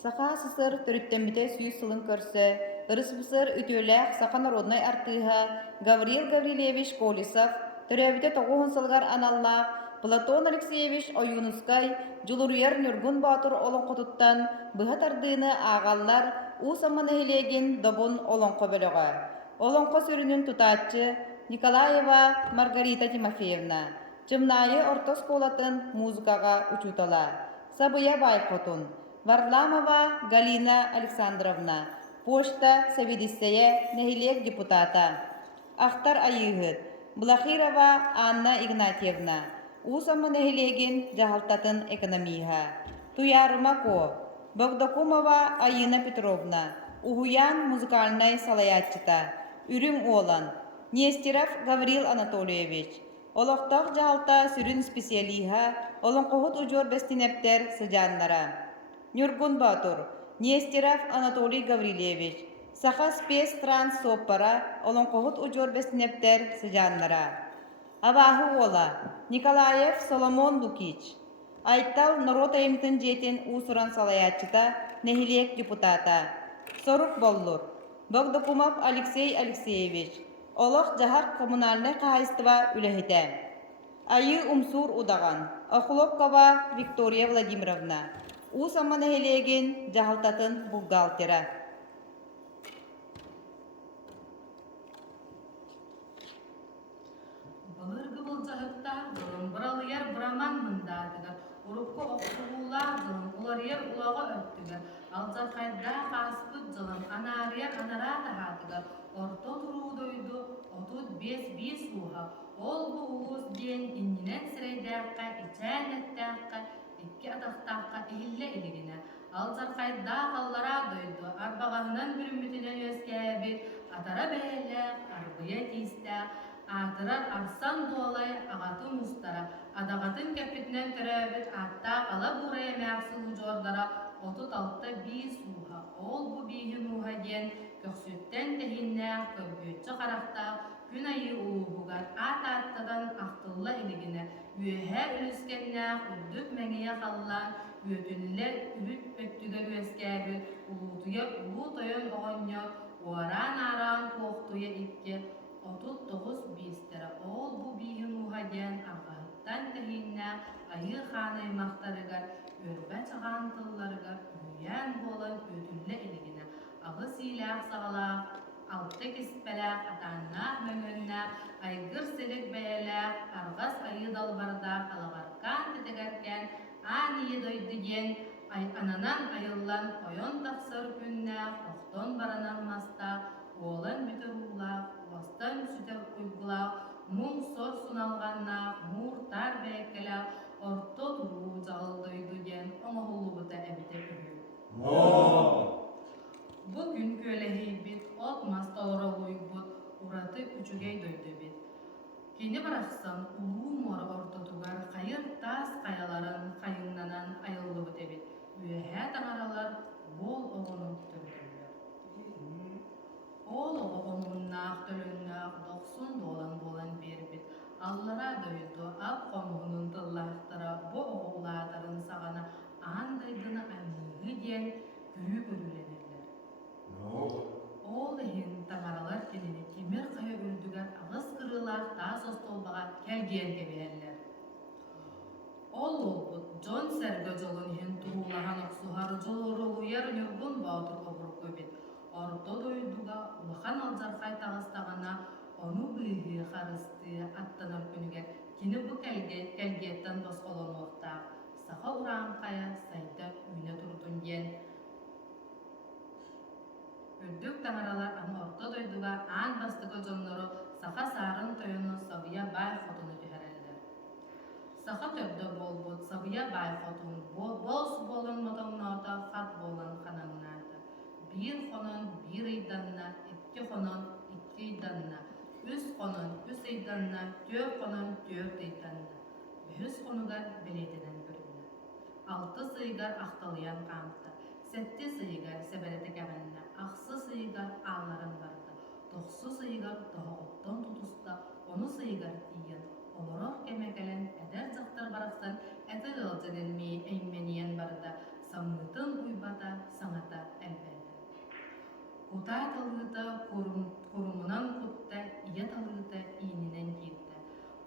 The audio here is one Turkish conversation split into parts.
Саха сысыр төрүттембите сүйүс сылын көрсө, ырыс бысыр үтүөлээх Саха народной артыыха Гавриил Гаврилевич Колесов төрөбүтэ тоҕуһун сылгар аналлаах Платон Алексеевич Оюнускай жулуруйар Нюргун Баатур олоңхотуттан быһа тардыыны ааҕаллар уус аммана илиэгин добун олоңхо бөлөҕө. Олоңхо сүрүнүн тутааччы Николаева Маргарита Тимофеевна, чымнаайы орто сколатын музыкаға учутала. Сабыя Байхотун, Варламова Галина Александровна, почта Савидиссея Нехилек депутата. Ахтар Айыгыт, Блахирова Анна Игнатьевна, Усама Нехилегин Жахалтатын экономиха. Туярыма Ко, Богдокумова Айына Петровна, Угуян музыкальный салаятчыта, Үрүң Олан, Нестеров Гаврил Анатольевич, Олохтақ жағалта сүрін специалиха, олонқоғыт ұжор бәстінептер сыжаннара. Нюргун Батур, Нестеров Анатолий Гаврилевич, Саха спец транс соппара, олонқоғыт ұжор бәстінептер сыжаннара. Абахы Ола, Николаев Соломон Лукич, Айтал народ айымтын жетін усуран салаятчыта, Нехилек депутата. Сорук Боллур, Богдокумов Алексей Алексеевич, Олох жахар коммунальный хозяйство үлэхите. Айы Умсур Удаган, Охлопкова Виктория Владимировна, Усамана Хелегин жахалтатын бухгалтера. Балыргы болжахыкта, бұралыяр бұраман мындадыгар, урукку оқсуғулар жылын, уларыяр улаға өттігар, алжарқайда қаспыт жылын, анарыяр анара тахатыгар, орто турудойду, отут бес уға, ол bu уыз ден иннинен сірейдәққа, ичәнеттәққа, икки атақтаққа ихилле илигіне. Алжарқайда қаллара дойду, арбағанынан бүрімбітінен өскәбі, атара бәйләқ, арбыя тистәқ, атырар арсан дуалай ағатын ұстара, адағатын кәпітінен түрәбіт атта қала бұрая мәқсыл жордара, отут алтта бес уға, ол bu бейін уға ден, көксүттен тәхиннәқ, көргөтчі қарақта, күн айы уғығар, ат-аттадан ақтылла илігіне, үйәһә үліскеннәқ, үрдік мәңея қаллан, өтілілер үріт өттігер өскәбі, ұлутуя ұлу тойын оғынья, уаран аран қоқтуя икке, 39 бистері, ол bu бейін уға ден, арғағыттан тәхиннәқ, айы ханы мақтарыгар, өрбә чаған тылларыгар, үйән болын өтілі илігіне, ағыс иләқ сағалақ, алты кеспәләқ, атаннақ мөңіннәқ, айгыр селік бәйәләқ, арғас айы далбардақ, алағарқан тетегәркен, ан ие дойды ген, ананан айыллан ойон тақсыр күннәқ, оқтон баранан мастақ, олын бүтір ұлақ, уастан сүтер ұйғылақ, мұң сор сұналғаннақ, мұғыртар бәйкеләқ, орто тұру жағылдойды ген, оңығылы бұта әбіте үйі. Bugün kölehi bit, ot mastağıra uybut, uratı küçügey döydü bit. Keni bıraksan ulu mor ortotugar, kayır tas kayaların kayınlanan ayıllı bit ebit. Üyehe tanaralar bol oğunu tördüler. Ol oğununnaq tölünnaq, 90 dolan bir bit. Allara döydü, ap komuğunun tıllaqtıra, bu oğulaların sağana andaydını anığı diyen gürü görülenirler. Ол ehen таңаралар келені темір қая үрдігер ағыз қырылар таз остолбаға кәлген кебелерлер. Ол олбұт Джон сәргі жолын ehen туғылаған оқсуғары жолыры ұяр Нюргун Баатур обыр көбет. Орто дойдуға улахан алжарқай тағыстағана оны бұйығы қарысты аттанар күнігер. Кені бұ кәлгеттен босқолын оқтақ. Сақа ұран қая сайда үйне тұрдың ген. Үрдік таңаралар аны орта дойдуға аң бастығы жонлары сақа сарын тойыны Сабыя Байхотуны түйәрелдер. Сақа төрді болбұт Сабыя Байхотун болс болын мотоннаута хат болын қанаңнады. Bir қонын bir ыйданна, икки қонын икки ыйданна, үс қонын үс ыйданна, төр қонын төрт ыйданна. Үс қонуғар білетінен бірінна. Алты сыйгар ақталыян қамты. Сәтті сыйгар сәбәреті кәмәнне, ақсы сыйгар ағларын барды. Тоқсы сыйгар тоғыттан тұтыста, оны сыйгар тиен. Олырақ кәмәкәлін әдәр зақтар барақсан, әті ғылжын әлмей әйменен барды. Самғытын ұйбата, kurumunun kutta iya talıta iğninen gitti.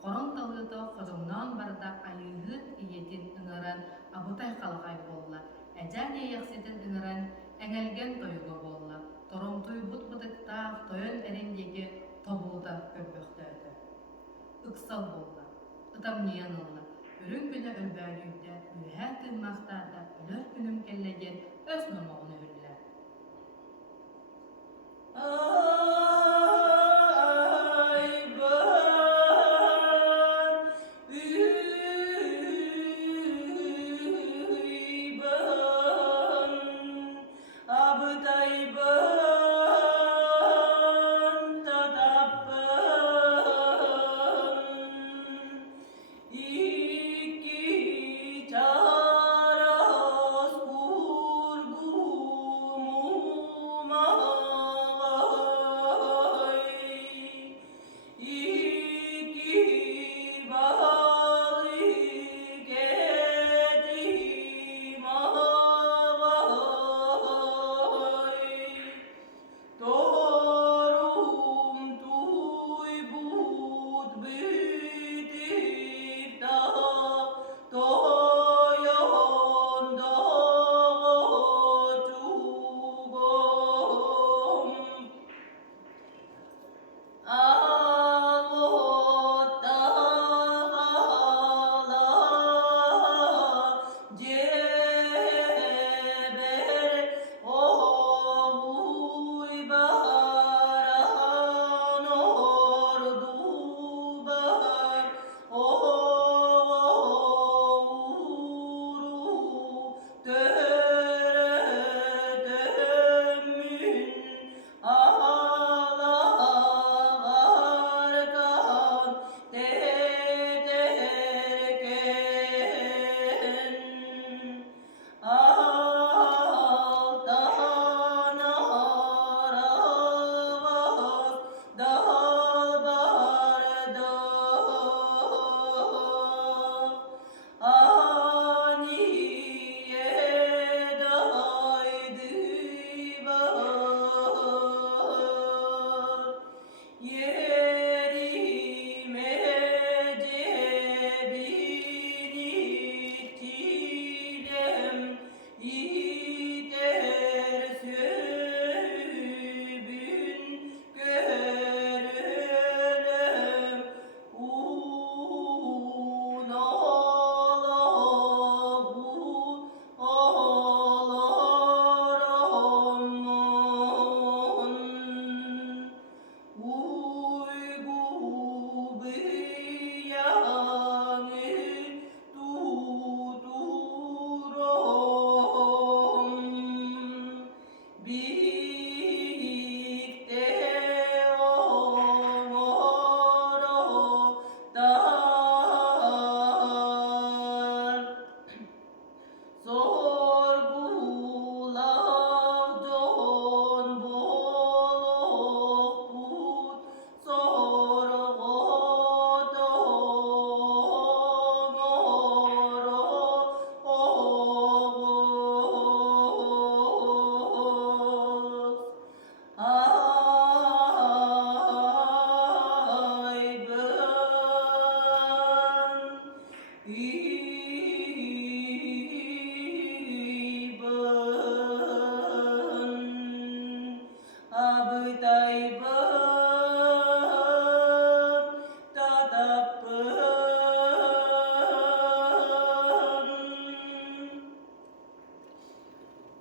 Korun talıta kocaman barda ayıhıt iyetin ıngıran abutay kalakay bolla. Ecan yaksıdın ıngıran engelgen toyuga bolla. Torum tuy but budıkta toyun erindeki tobuğda körböktörді. Iksal bolla. Itam niyan olla. Ürün güne ölbәgüde, ühə tığmaqtada, ölür günüm kellegen öz nomağını hürler.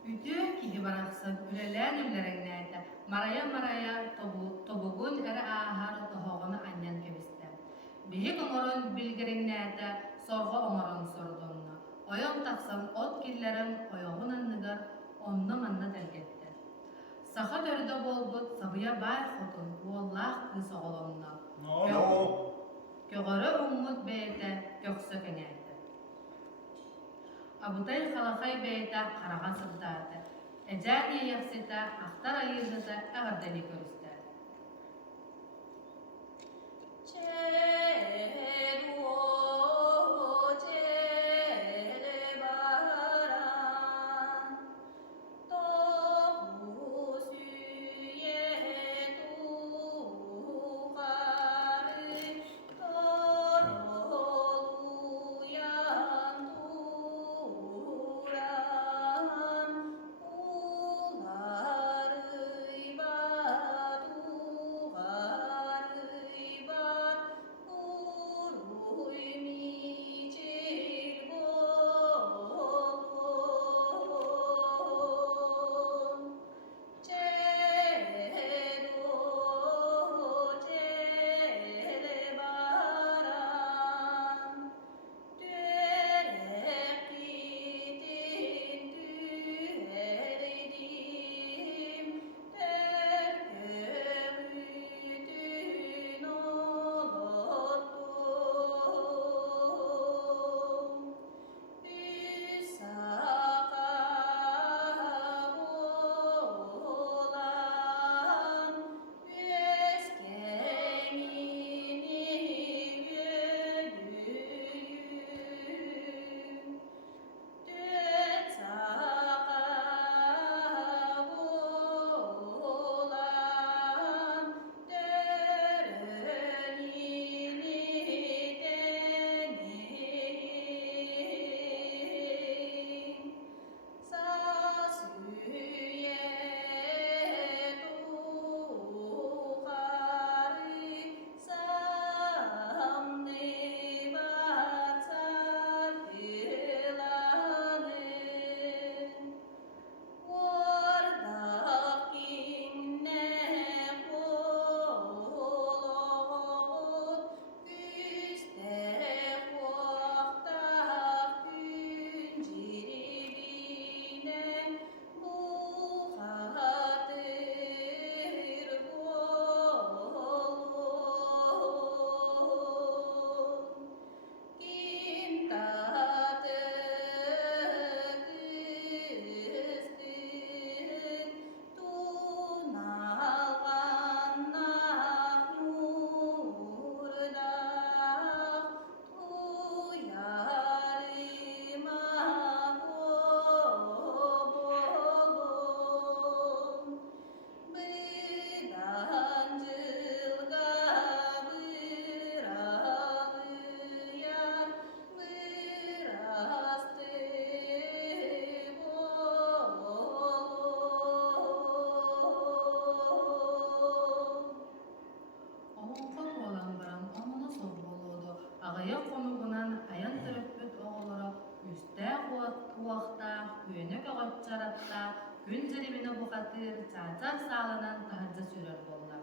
Ütü kihi baraksın, ürelen ümlerenlerde, maraya tobugun ere ahar tohoğunu anyan kebiste. Bihik omorun bilgirenlerde, sorgu omorun sordunna. Oyon taksan ot killerin oyoğun anныгар, onnu manna delgetti. Saha dörde bolbut, sabıya bay xotun, vollах kız oğlunna. Kögörü ummut beyte, köksö kengeldi. Abutay halakay beyte karagan sıbdadı. Ecani yaksita, aktar ayırdıda, ağırdani görüstü. çaratta, gün ziribine bu katır, çaçak sağlanan taharca sürer bollar.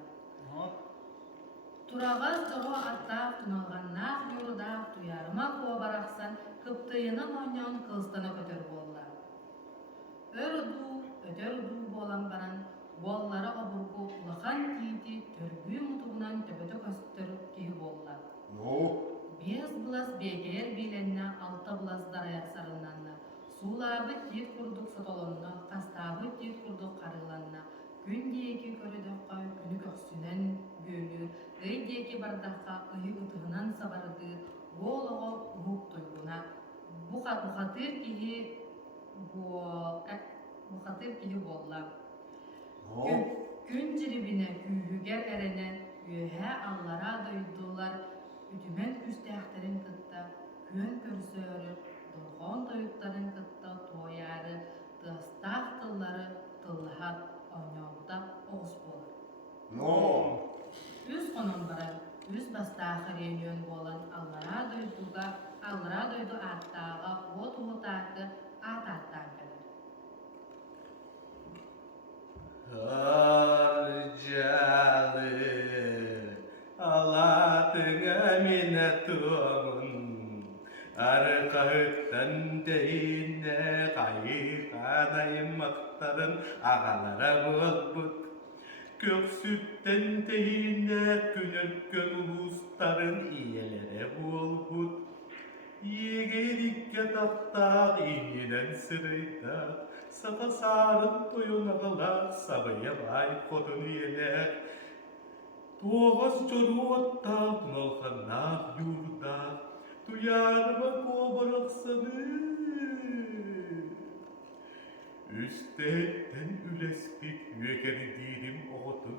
Turağaz çoğu attaq, tunalğannaq, yurudaq, tuyarıma kuva baraksan, kıptıyının onyon kılstana kötür bollar. Öter udu bolan baran, bollara oburgu ulakan kiti, törgüyü mutuğunan töbötö köstür kihi bollar. Bez bulas beger bilenne, alta bulas darayak sarılanna, suulabı tit kurduk sotolonna, kastabı tit kurduk karılanna, gün diyeki körüdökka günü köksünen bölür, ıy diyeki bardakka ıyı ıtığınan sabarıdı, boğuluğa uhuk duyguna. Bu katır kihi bollar. Gün ciribine kühüger erenen, ühe allara doydular, ütümen küstehlerin kıtta, kön körsörü, dolğon doyukların kıtta toyarı, tığыстaq tılları tıllıhat oynağıda oğuz bolur. Üz konon baran, üz bastağır yeniyon bolan allara doydu arttağa, ot uğutağı at-attan gelir. Harcalı Allah'ına minnetumun Arkağıttan deyine kayıkanayım maktarın ağalara bulbut Kök sütten deyine künötkön ulusların iyelere bulbut Yiğerikke tattaq ininen sırıytaq Saka sarın toyunağılar sabaya bay kodun yeler Toğaz çoru ottaq nolğanaq yurdaq Duyarıma kobaraqsanı Üstetten ülespik yüekeri dirim oğutun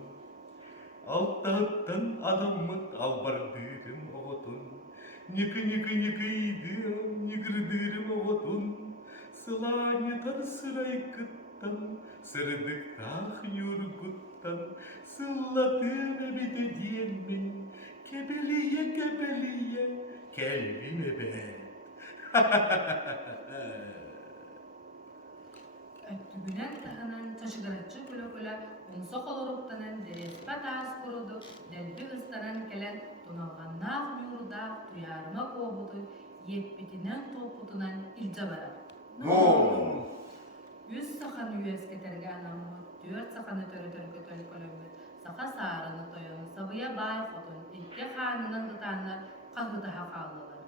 Alttan adamın albardırım oğutun Нигырдырым оғытын, сыланетар сырайкыттан, сырдықтақ юргуттан, сыллатын әбіде диенмен, кебелие, келбім әбет. Öttügülen tahınan taşıgıratçı köle unsa koloruktanan derespa taas kurudu, delbi ıstanan kelen tunalğannaq yurdaq tuyarıma kobudu, yetbitinen toputunan ilca barar. Üç sakanı üyesketerge anamı, 4 sakanı törü kölömü, saka sarını toyunu, sabıya bay xotun, ikke xanının ıtanlar qahıdaha qallılar.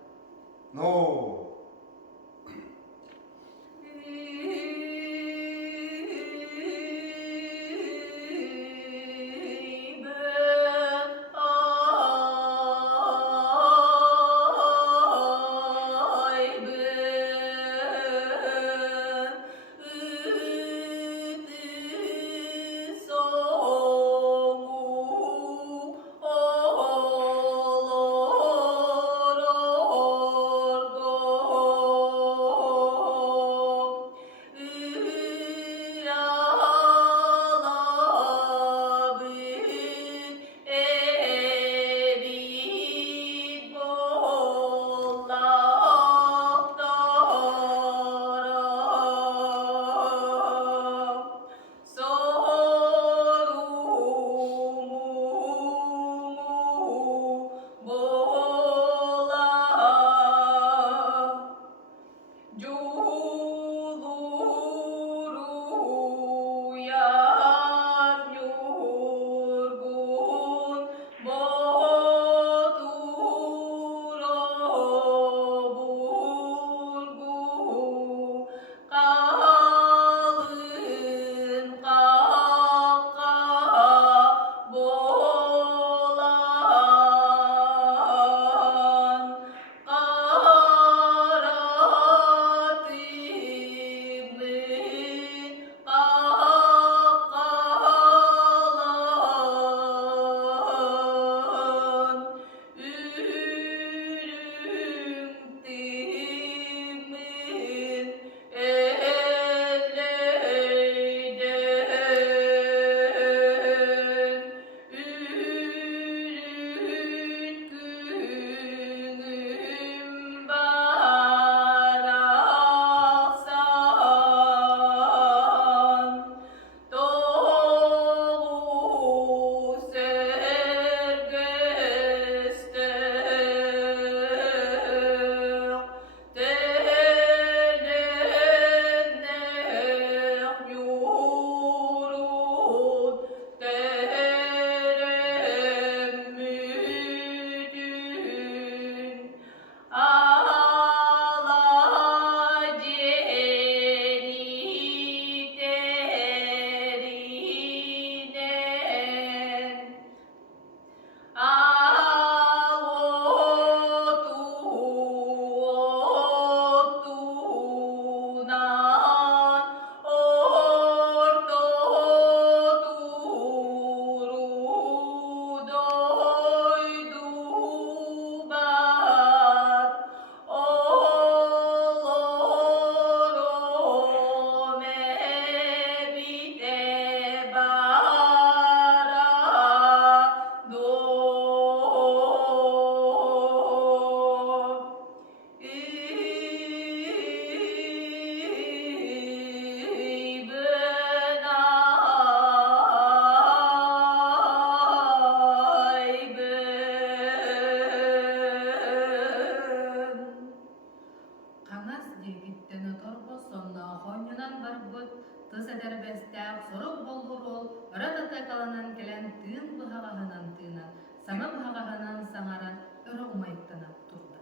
serbestek soruk bolgur ol, arada takalanan gelen tığın bıhağahınan tığınan, sana bıhağahınan sanaran örü umayıktanak turda.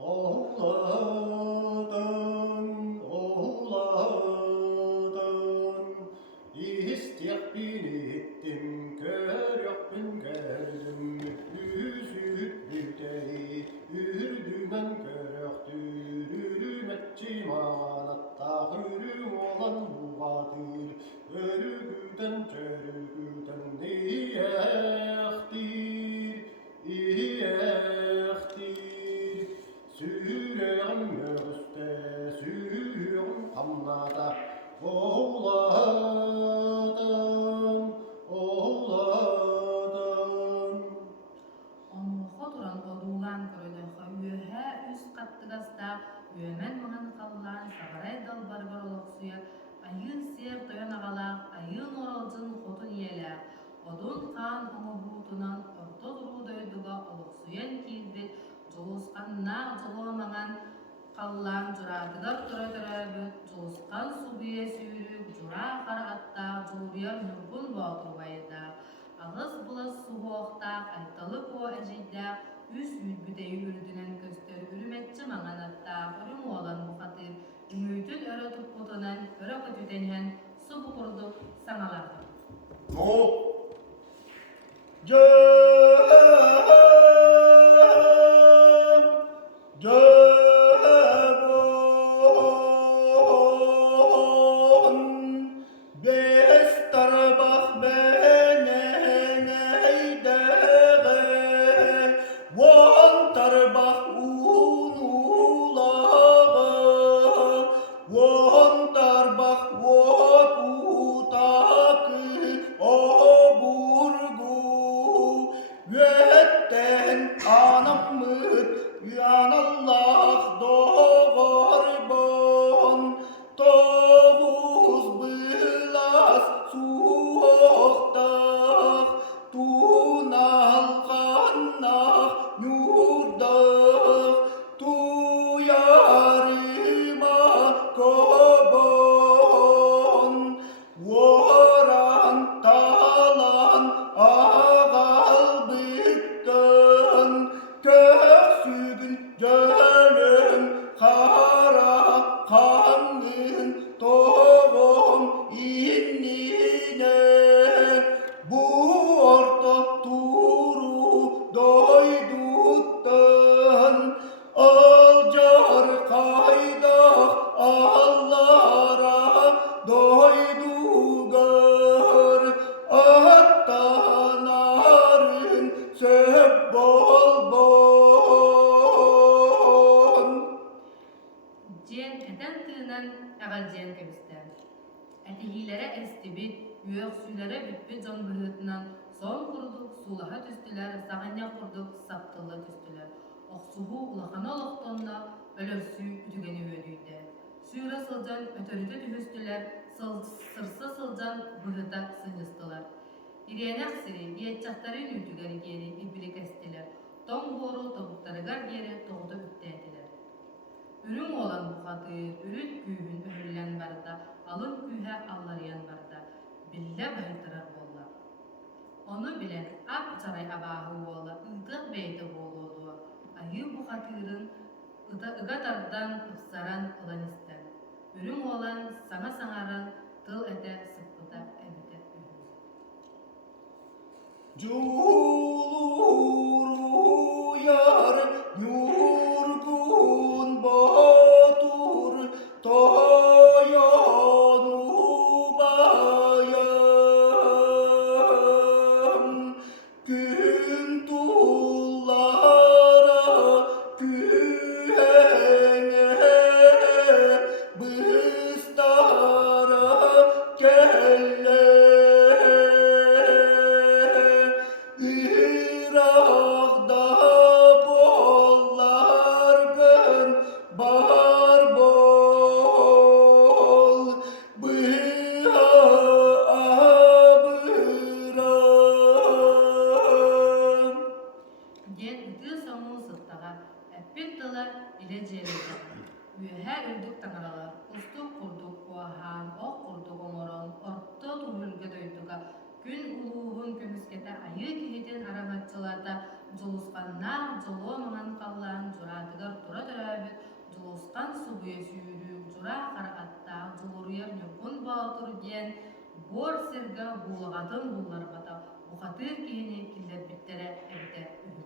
Oğladan, oğladan, istek beni ettim, kör yok ben geldim, üzüldüğü, ürdümen köröktür, ürümetçi manatta, ürüm olan buğadır, örügüden çörügüden iyektir, iyektir. Sürüyorum üste, sürüyorum kamnada, oğladan, oğladan. Onuha duran odulan körödökö üöhä üs kattıgasta üömen mahan kallan sagaray dalbargar oloksuya ayın ser toyan agalak ayın oralcın hotun iyelak odun kan omuhutunan orto duru doyduga oloksuyan kildi joğuskannaak joğomaŋan kallan juratıgar törötöröbüt joğuskan subuye sүүrük jura kara attaak joğuruyar nurgun boğturbayda. Ağız bulas suhoğtaq, aytalı ko ejidaq, üs ülbüdeyi ürdünen köstör, ürümetçi maŋanattaq, ürüm olan muhatir, ümüytün örö tupputunan, örö kötütenhen, su bukurduk saŋalardı. No. Cem, Cemon, beş tarbah benen eydeğe, von tarbah unulağı, von tarbah vot utakı, oburgu, vetten anamıt, yanallah doğar bon, toğuz bılas suoktaq, tunalğannaq yurdaq, tuyarıma kobon, voran talan ağaldıktan, köksügün gönüm kara kangın toğum innine, bu orta turu doyduktan, alcar kaydak allara doydugar, attanarın söp bol bon. Jen eten tığınan agal jen kebisten. Etihilere estibit, üöksülere bütbü jon bıhıtынан, son kurduk, sulaha tüstüler, sağanya kurduk, saptılla tüstüler. Oksuhu ulakana oloktonna, ölörsü ütügeni ödüydü. Suyra sılcan ötörüde tühüstüler, sırsa sılcan bıhıta sınıstılar. İrenak siri, yetçaktarın ütügeri geri ibilik estiler. Ton boru tobuktarıgar geri toğuda üttediler. Ürün olan buhadır, ürün kühün öhürlen barda, alın kühe allarayan barda, bille baytırar bolla. Onu bilen ak saray abahı bolla, ıdıq beyti bolluğu, ayı buhatırın ıgatardan ıpsaran ılan isten. Ürün olan sana saŋaran, tıl ete sıppıda ebite ühür. Julur yar yurgun batur, toyonu bayam, gün tullara kühene tanaralar. Ustuk kurduk kuahan, ok kurduk omoron, orto tuhulga doyduga. Gün uluğun kömüskete ayı kihidin aramatçılata Juluskanna jolo mangan kallan juratıgar tura dörabit Juluskan subuya suyuruk jura karatta juluruyar nyukun bautur diyen bor sirga bulgatın bullar bata buhatır kihini killer bittere evde ühü.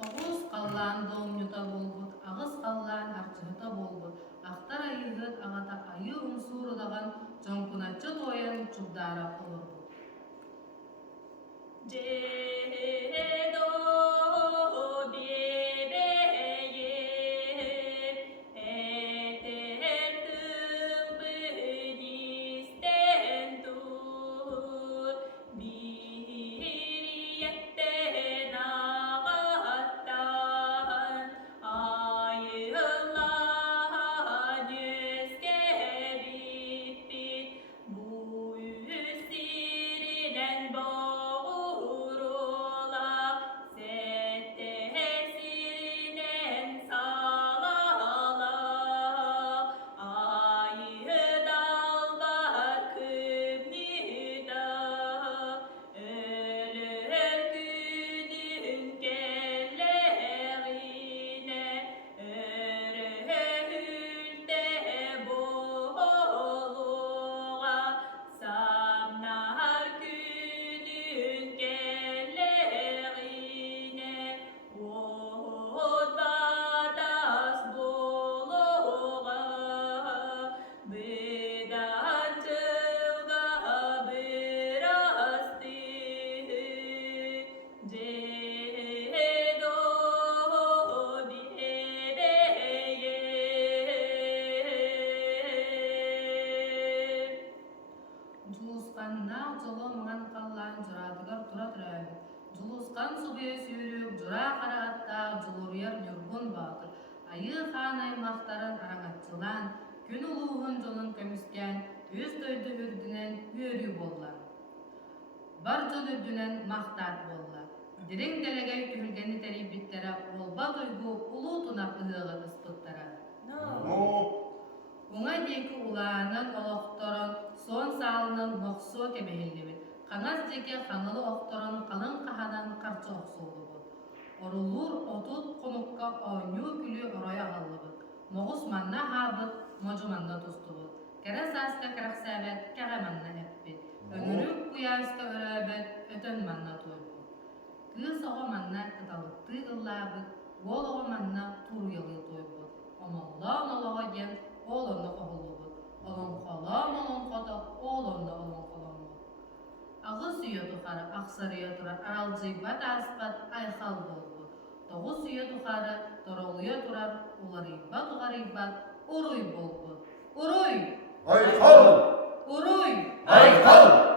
Toğuz kallan doğumyuta bolbut, ağız kallan arçıhıta bolbut. Aktar ayıhıt ağata ayı unsurudağın jonkunatçı doyan çubdara olur. Boğurur санна жоло маңан қаллан жырадыгар тура түрәбі. Жулусқан сұбия сүйрік, жыра қарағатта жулурияр юргун батыр. Айы хан аймақтарын араңатчылан, күн улуғын жолын көміскен, өз дөйді үрдінен өрі болла. Бар жол үрдінен мақтат болла. Дирен делегей түхілгені тәрейбіттері олба дойгу улу тунақ ұғығы ұспыттара. Уңа дейкі уланын олоқторын, сон салынын моқсо тебehildi. Қаңаз деке қаңылы оқторын қалың қахадан қарчы оқсулы бұл. Орулур отут қонуққа ойню күлі ороя қалды бұл. Моғыс манна хабыт, можу манна тұсты бұл. Кәрі саска кәрақсәбет, кәрі манна әппет. Өңірік құяска өрәбет, өтін манна той бұл. Кыз оғы манна қыталықты ғыллабыт, ол оғы манна тұр елі той бұл. Оноллан олығы ген, олонны qoğulu bud. Olon qolam, olon qoda, olonda olon qolam bud. Ağı suya tuxarı, aqsarıya turar, aralcıybat asbat, ayxal bol bud. Toğu suya tuxarı, toroluya turar, ularıybat, uğarıybat, uruy bol bud. Uruy! Ayxal! Uruy! Ayxal!